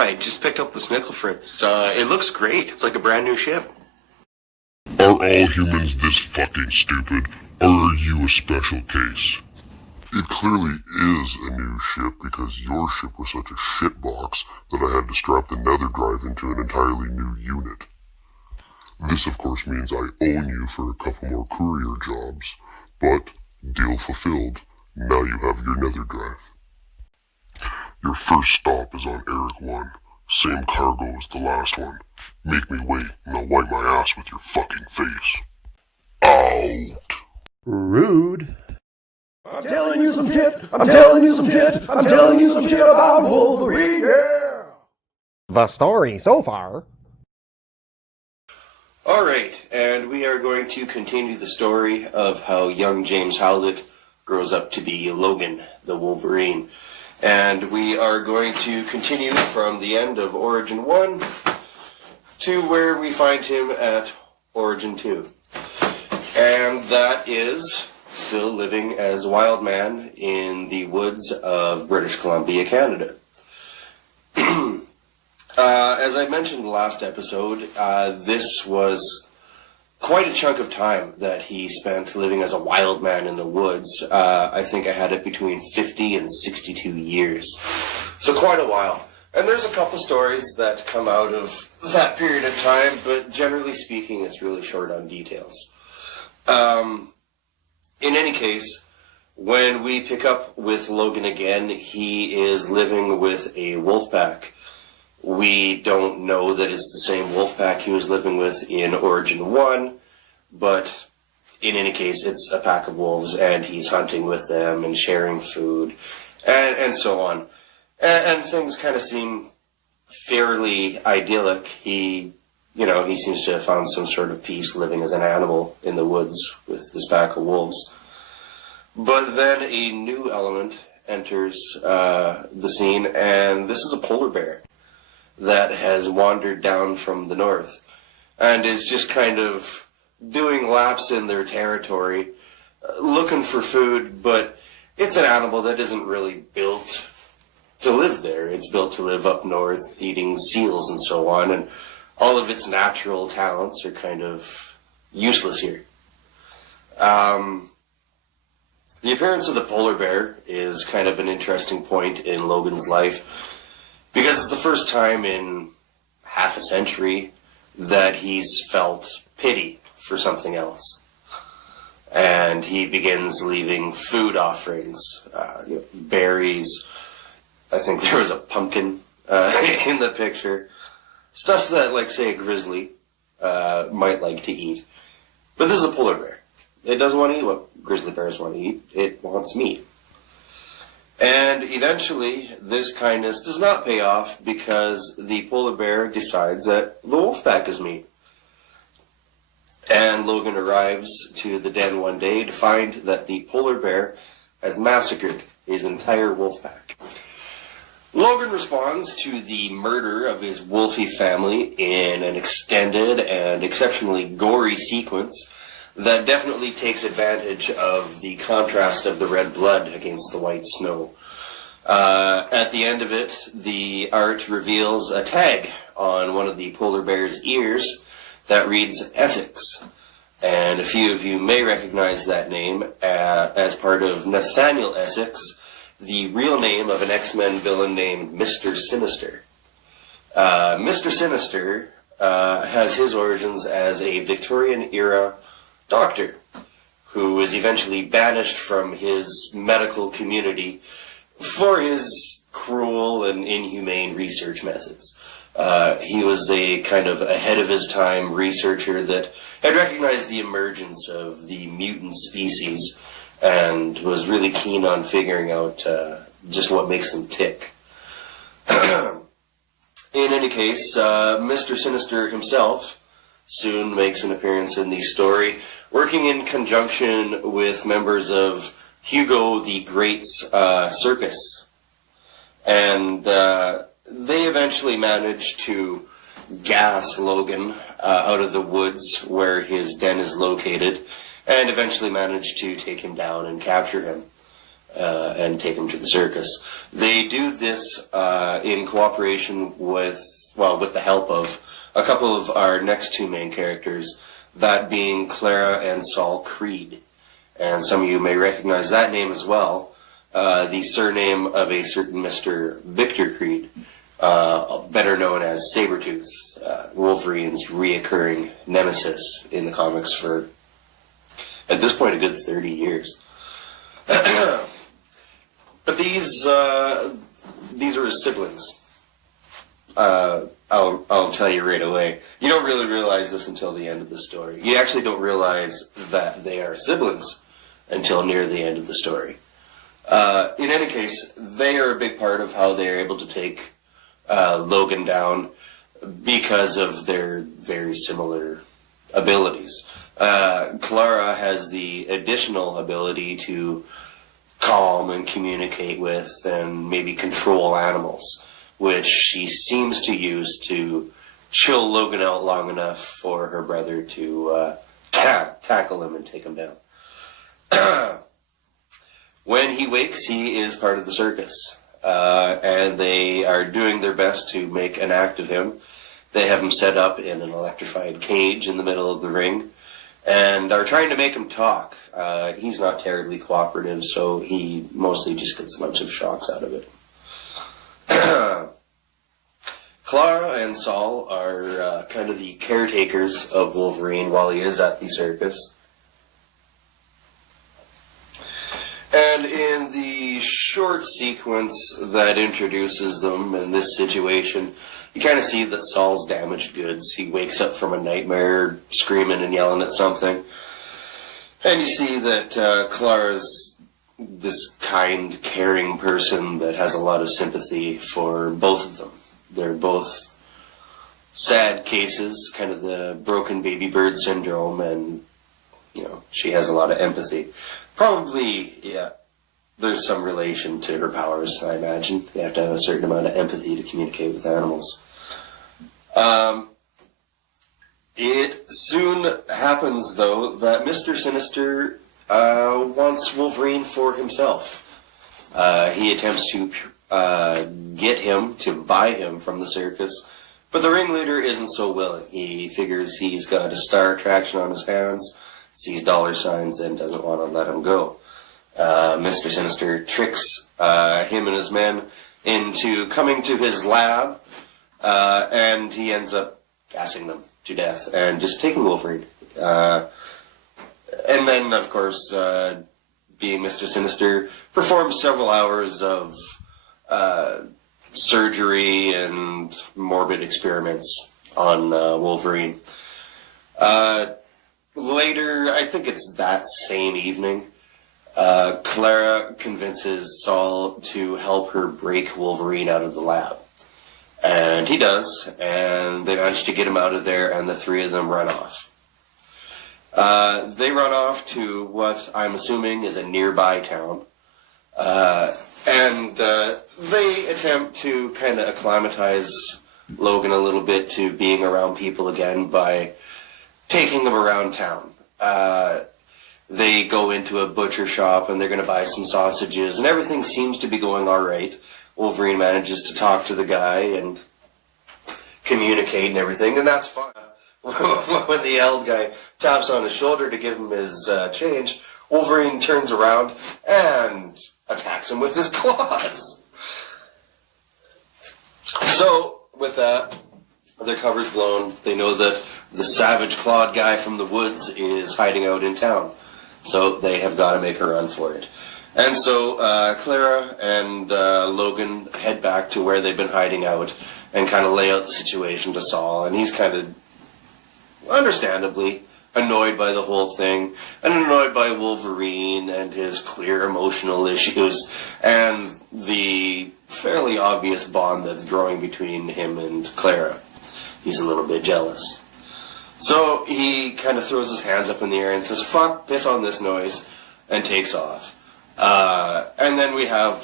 I just picked up the SnickleFritz. It looks great. It's like a brand new ship. Are all humans this fucking stupid, or are you a special case? It clearly is a new ship because your ship was such a shitbox that I had to strap the nether drive into an entirely new unit. This of course means I own you for a couple more courier jobs, but deal fulfilled, now you have your nether drive. Your first stop is on Eric 1, same cargo as the last one. Make me wait and I'll wipe my ass with your fucking face. Out! Rude. I'm telling you some shit. I'm telling you some shit. I'm telling you some shit about Wolverine. Yeah. The story so far. Alright, and we are going to continue the story of how young James Howlett grows up to be Logan, the Wolverine. And we are going to continue from the end of Origin 1 to where we find him at Origin 2. And that is still living as a wild man in the woods of British Columbia, Canada. As I mentioned in the last episode, this was quite a chunk of time that he spent living as a wild man in the woods. I think I had it between 50 and 62 years. So quite a while. And there's a couple stories that come out of that period of time, but generally speaking, it's really short on details. In any case, when we pick up with Logan again, he is living with a wolf pack. We don't know that it's the same wolf pack he was living with in Origin 1, but in any case, it's a pack of wolves, and he's hunting with them and sharing food, and so on. And things kind of seem fairly idyllic. He seems to have found some sort of peace living as an animal in the woods with this pack of wolves. But then a new element enters the scene, and this is a polar bear that has wandered down from the north and is just kind of doing laps in their territory, looking for food, but it's an animal that isn't really built to live there. It's built to live up north, eating seals and so on, and all of its natural talents are kind of useless here. The appearance of the polar bear is kind of an interesting point in Logan's life, because it's the first time in half a century that he's felt pity for something else. And he begins leaving food offerings, berries. I think there was a pumpkin in the picture. Stuff that, like, say, a grizzly might like to eat. But this is a polar bear. It doesn't want to eat what grizzly bears want to eat. It wants meat. And eventually, this kindness does not pay off because the polar bear decides that the wolf pack is meat. And Logan arrives to the den one day to find that the polar bear has massacred his entire wolf pack. Logan responds to the murder of his wolfy family in an extended and exceptionally gory sequence that definitely takes advantage of the contrast of the red blood against the white snow. At the end of it, the art reveals a tag on one of the polar bear's ears that reads Essex. And a few of you may recognize that name as part of Nathaniel Essex, the real name of an X-Men villain named Mr. Sinister. Mr. Sinister has his origins as a Victorian-era doctor who was eventually banished from his medical community for his cruel and inhumane research methods. He was a kind of ahead of his time researcher that had recognized the emergence of the mutant species and was really keen on figuring out just what makes them tick. In any case, Mr. Sinister himself soon makes an appearance in the story, working in conjunction with members of Hugo the Great's circus. And they eventually manage to gas Logan out of the woods where his den is located, and eventually manage to take him down and capture him. and take him to the circus. They do this in cooperation with the help of a couple of our next two main characters, that being Clara and Saul Creed. And some of you may recognize that name as well, the surname of a certain Mr. Victor Creed, better known as Sabretooth, Wolverine's reoccurring nemesis in the comics for, at this point, a good 30 years. But these are his siblings. I'll tell you right away. You don't really realize this until the end of the story. You actually don't realize that they are siblings until near the end of the story. In any case, they are a big part of how they are able to take Logan down because of their very similar abilities. Clara has the additional ability to calm and communicate with and maybe control animals, which she seems to use to chill Logan out long enough for her brother to tackle him and take him down. When he wakes, he is part of the circus, and they are doing their best to make an act of him. They have him set up in an electrified cage in the middle of the ring, and are trying to make him talk. He's not terribly cooperative, so he mostly just gets a bunch of shocks out of it. Clara and Saul are kind of the caretakers of Wolverine while he is at the circus. And in the short sequence that introduces them in this situation, you kind of see that Saul's damaged goods. He wakes up from a nightmare screaming and yelling at something. And you see that Clara's this kind, caring person that has a lot of sympathy for both of them. They're both sad cases, kind of the broken baby bird syndrome, and, she has a lot of empathy. Probably, there's some relation to her powers, I imagine. You have to have a certain amount of empathy to communicate with animals. It soon happens, though, that Mr. Sinister wants Wolverine for himself. He attempts to get him to buy him from the circus, but the ringleader isn't so willing. He figures he's got a star attraction on his hands, sees dollar signs, and doesn't want to let him go. Mr. Sinister tricks him and his men into coming to his lab, and he ends up gassing them to death and just taking Wolverine. And then, of course, being Mr. Sinister, performs several hours of surgery and morbid experiments on Wolverine. Later, I think it's that same evening, Clara convinces Saul to help her break Wolverine out of the lab. And he does, and they manage to get him out of there, and the three of them run off. They run off to what I'm assuming is a nearby town, and they attempt to kind of acclimatize Logan a little bit to being around people again by taking him around town. They go into a butcher shop and they're going to buy some sausages, and everything seems to be going all right. Wolverine manages to talk to the guy and communicate and everything, and that's fine. When the old guy taps on his shoulder to give him his change, Wolverine turns around and attacks him with his claws. So, with that, their cover's blown. They know that the savage clawed guy from the woods is hiding out in town. So they have got to make a run for it. And so Clara and Logan head back to where they've been hiding out and kind of lay out the situation to Saul. And he's kind of, understandably, annoyed by the whole thing, and annoyed by Wolverine and his clear emotional issues, and the fairly obvious bond that's growing between him and Clara. He's a little bit jealous. So he kind of throws his hands up in the air and says, "Fuck, piss on this noise," and takes off. And then we have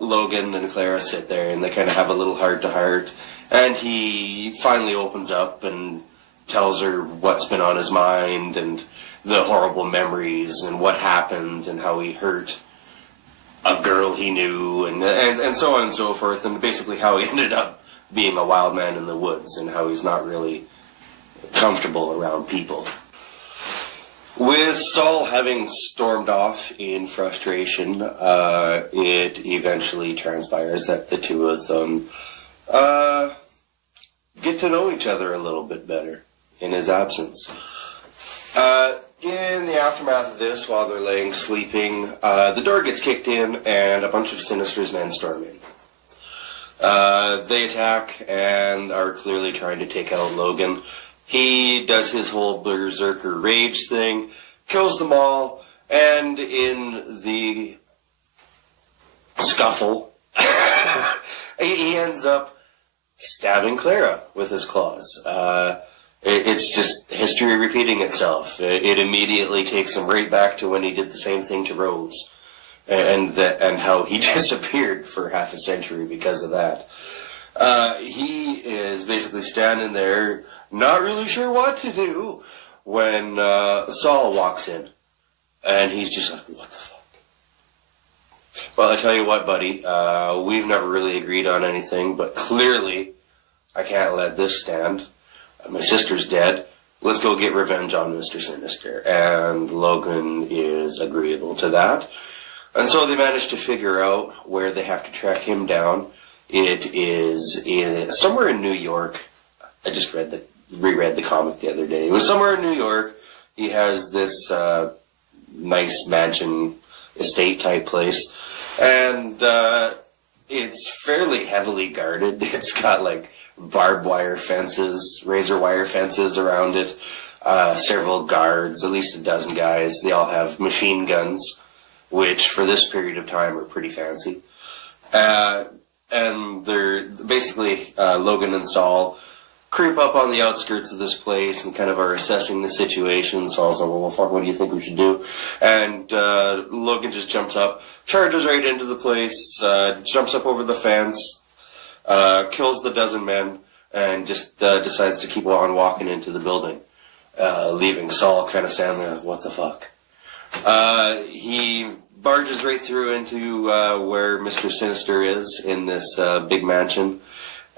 Logan and Clara sit there, and they kind of have a little heart-to-heart, and he finally opens up and tells her what's been on his mind and the horrible memories and what happened and how he hurt a girl he knew, and so on and so forth, and basically how he ended up being a wild man in the woods and how he's not really comfortable around people. With Saul having stormed off in frustration, it eventually transpires that the two of them get to know each other a little bit better in his absence. In the aftermath of this, while they're laying sleeping, the door gets kicked in and a bunch of Sinister's men storm in. They attack and are clearly trying to take out Logan. He does his whole berserker rage thing, kills them all, and in the scuffle, he ends up stabbing Clara with his claws. It's just history repeating itself. It immediately takes him right back to when he did the same thing to Rose, and how he disappeared for half a century because of that. He is basically standing there, not really sure what to do, when Saul walks in, and he's just like, what the fuck? Well, I tell you what, buddy, we've never really agreed on anything, but clearly I can't let this stand. My sister's dead. Let's go get revenge on Mr. Sinister. And Logan is agreeable to that. And so they manage to figure out where they have to track him down. It is somewhere in New York. I just reread the comic the other day. It was somewhere in New York. He has this nice mansion estate type place. And it's fairly heavily guarded. It's got like barbed wire fences, razor wire fences around it, several guards, at least a dozen guys. They all have machine guns, which for this period of time are pretty fancy. And they're basically, Logan and Saul creep up on the outskirts of this place and kind of are assessing the situation. Saul's like, well, fuck, what do you think we should do? And Logan just jumps up, charges right into the place, jumps up over the fence, kills the dozen men, and just decides to keep on walking into the building, leaving Saul kind of standing there like, what the fuck? He barges right through into where Mr. Sinister is in this big mansion,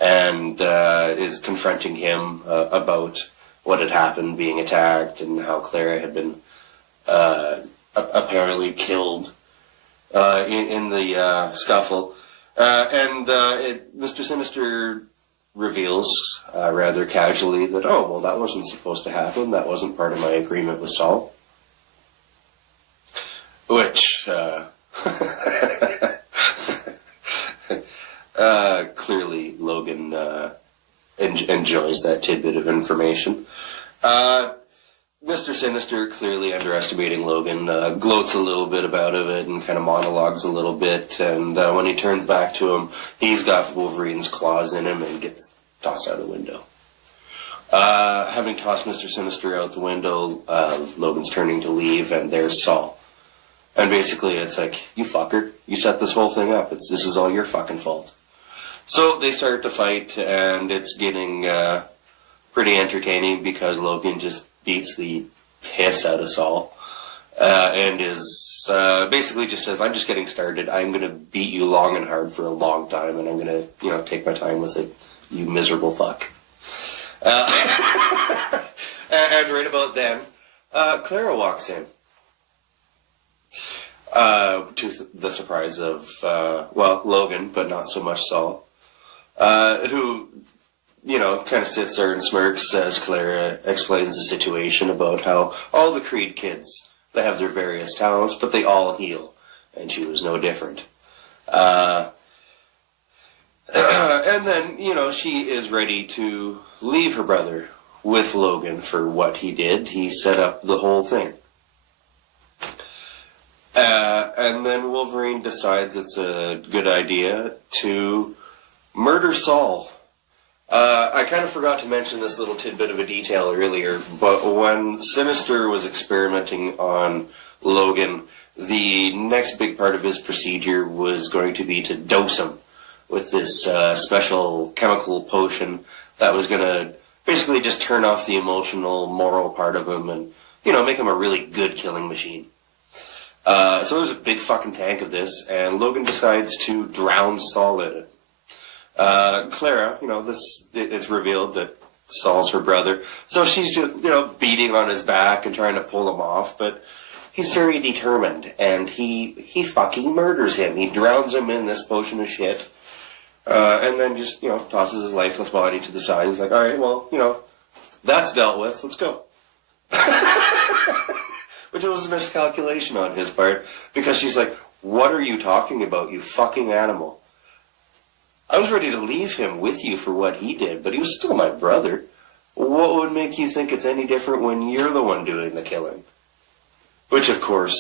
and is confronting him about what had happened, being attacked, and how Clara had been apparently killed in the scuffle. Mr. Sinister reveals rather casually that, oh, well, that wasn't supposed to happen. That wasn't part of my agreement with Saul. Which, clearly Logan enjoys that tidbit of information. Mr. Sinister, clearly underestimating Logan, gloats a little bit about it and kind of monologues a little bit, and when he turns back to him, he's got Wolverine's claws in him and gets tossed out the window. Having tossed Mr. Sinister out the window, Logan's turning to leave, and there's Saul. And basically it's like, you fucker, you set this whole thing up. This is all your fucking fault. So they start to fight, and it's getting pretty entertaining because Logan just beats the piss out of Saul, and is basically just says, I'm just getting started. I'm going to beat you long and hard for a long time, and I'm going to, take my time with it, you miserable fuck. And right about then, Clara walks in. To the surprise of, Logan, but not so much Saul, who, kind of sits there and smirks as Clara explains the situation about how all the Creed kids, they have their various talents, but they all heal, and she was no different. And then, she is ready to leave her brother with Logan for what he did. He set up the whole thing. And then Wolverine decides it's a good idea to murder Saul. I kind of forgot to mention this little tidbit of a detail earlier, but when Sinister was experimenting on Logan, the next big part of his procedure was going to be to dose him with this special chemical potion that was going to basically just turn off the emotional, moral part of him and, make him a really good killing machine. So there's a big fucking tank of this, and Logan decides to drown Saul in it. Clara, it's revealed that Saul's her brother, so she's just, beating on his back and trying to pull him off, but he's very determined, and he fucking murders him. He drowns him in this potion of shit, and then just, tosses his lifeless body to the side. He's like, all right, well, that's dealt with, let's go. Which was a miscalculation on his part, because she's like, what are you talking about, you fucking animal? I was ready to leave him with you for what he did, but he was still my brother. What would make you think it's any different when you're the one doing the killing? Which, of course,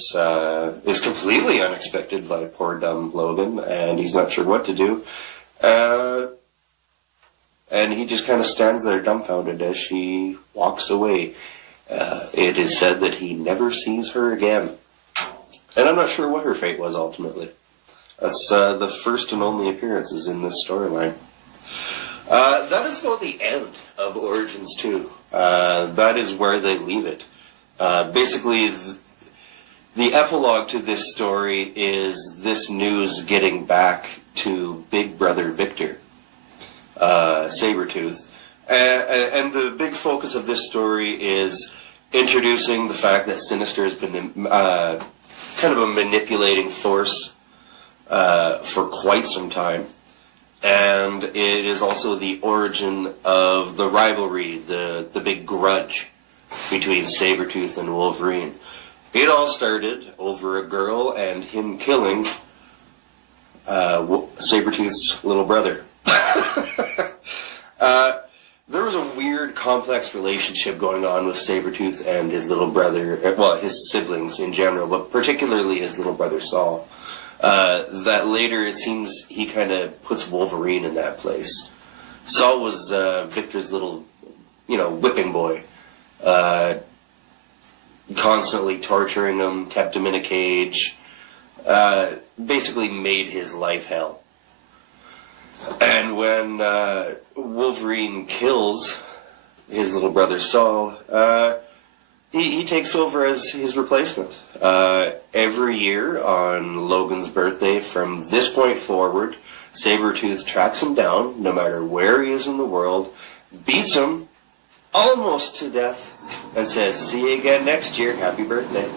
is completely unexpected by poor dumb Logan, and he's not sure what to do. And he just kind of stands there dumbfounded as she walks away. It is said that he never sees her again. And I'm not sure what her fate was ultimately. That's the first and only appearances in this storyline. That is about the end of Origins 2. That is where they leave it. Basically, the epilogue to this story is this news getting back to Big Brother Victor, Sabretooth. And the big focus of this story is introducing the fact that Sinister has been kind of a manipulating force for quite some time. And it is also the origin of the rivalry, the big grudge between Sabretooth and Wolverine. It all started over a girl and him killing Sabretooth's little brother. There was a weird, complex relationship going on with Sabretooth and his little brother, well, his siblings in general, but particularly his little brother Saul. That later, it seems, he kind of puts Wolverine in that place. Saul was Victor's little, whipping boy. Constantly torturing him, kept him in a cage, basically made his life hell. And when Wolverine kills his little brother Saul, he takes over as his replacement. Every year on Logan's birthday, from this point forward, Sabretooth tracks him down, no matter where he is in the world, beats him almost to death, and says, see you again next year, happy birthday.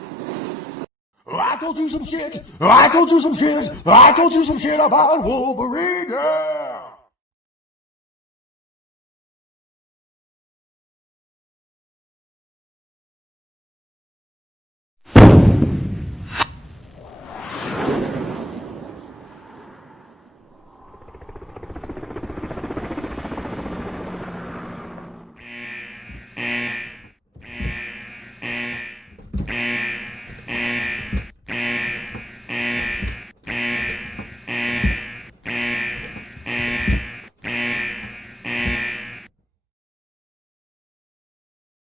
I told you some shit. I told you some shit. I told you some shit about Wolverine. Yeah.